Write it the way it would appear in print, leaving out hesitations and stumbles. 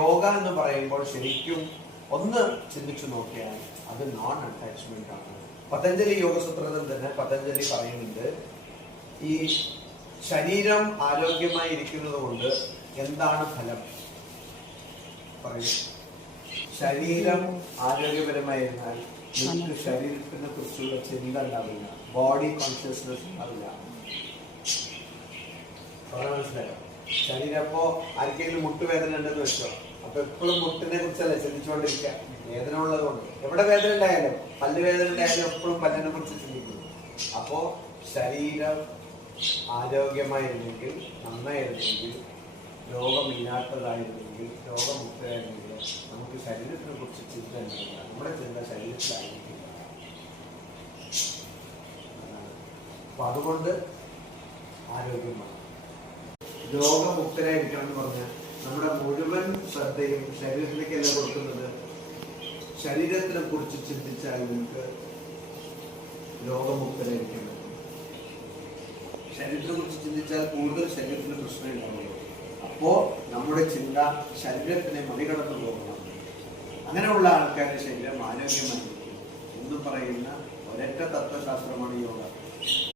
യോഗ എന്ന് പറയുമ്പോൾ ശരിക്കും ഒന്ന് ചിന്തിച്ചു നോക്കിയാൽ അത് നോൺ അറ്റാച്ച്മെന്റ് ആണ്. പതഞ്ജലി യോഗസൂത്രത്തിൽ തന്നെ പതഞ്ജലി പറയുന്നുണ്ട്, ഈ ശരീരം ആരോഗ്യമായി ഇരിക്കുന്നത് കൊണ്ട് എന്താണ് ഫലം പറയും. ശരീരം ആരോഗ്യപരമായിരുന്നാൽ നിങ്ങൾക്ക് ശരീരത്തിനെ കുറിച്ചുള്ള ചിന്ത ഉണ്ടാവില്ല, ബോഡി കോൺഷ്യസ്നെസ് ഉണ്ടാവില്ല. മനസ്സിലായോ? ശരീരം അപ്പോ ആർക്കെങ്കിലും മുട്ടുവേദന ഉണ്ടെന്ന് വെച്ചോ, അപ്പൊ എപ്പോഴും മുട്ടിനെ കുറിച്ചല്ലേ ചിന്തിച്ചുകൊണ്ടിരിക്കുക, വേദന ഉള്ളതുകൊണ്ട്. എവിടെ വേദന ഉണ്ടായാലും, പല്ല് വേദന ഉണ്ടായാലും എപ്പോഴും പല്ലിനെ കുറിച്ച് ചിന്തിക്കുന്നു. അപ്പോ ശരീരം ആരോഗ്യമായിരുന്നെങ്കിൽ, നന്നായിരുന്നെങ്കിൽ, രോഗമില്ലാത്തതായിരുന്നെങ്കിൽ, രോഗമുക്തമായിരുന്നെങ്കിൽ നമുക്ക് ശരീരത്തിനെ കുറിച്ച് ചിന്ത ഉണ്ടാവില്ല. നമ്മുടെ ചിന്ത ശരീരത്തിലായിരിക്കില്ല. അപ്പൊ അതുകൊണ്ട് ആരോഗ്യമാണ്. രോഗമുക്തരായിരിക്കണം എന്ന് പറഞ്ഞാൽ നമ്മുടെ മുഴുവൻ ശ്രദ്ധയും ശരീരത്തിലേക്കല്ല കൊടുക്കുന്നത്. ശരീരത്തിനെ കുറിച്ച് ചിന്തിച്ചാൽ നിങ്ങൾക്ക് രോഗമുക്തരായിരിക്കണം. ശരീരത്തിനെ കുറിച്ച് ചിന്തിച്ചാൽ കൂടുതൽ ശരീരത്തിന് പ്രശ്നം ഉണ്ടാവുള്ളൂ. അപ്പോ നമ്മുടെ ചിന്ത ശരീരത്തിനെ മറികടന്നു പോകണം. അങ്ങനെയുള്ള ആൾക്കാരുടെ ശരീരം ആരോഗ്യമായിരിക്കും എന്ന് പറയുന്ന ഒരൊറ്റ തത്വശാസ്ത്രമാണ് യോഗ.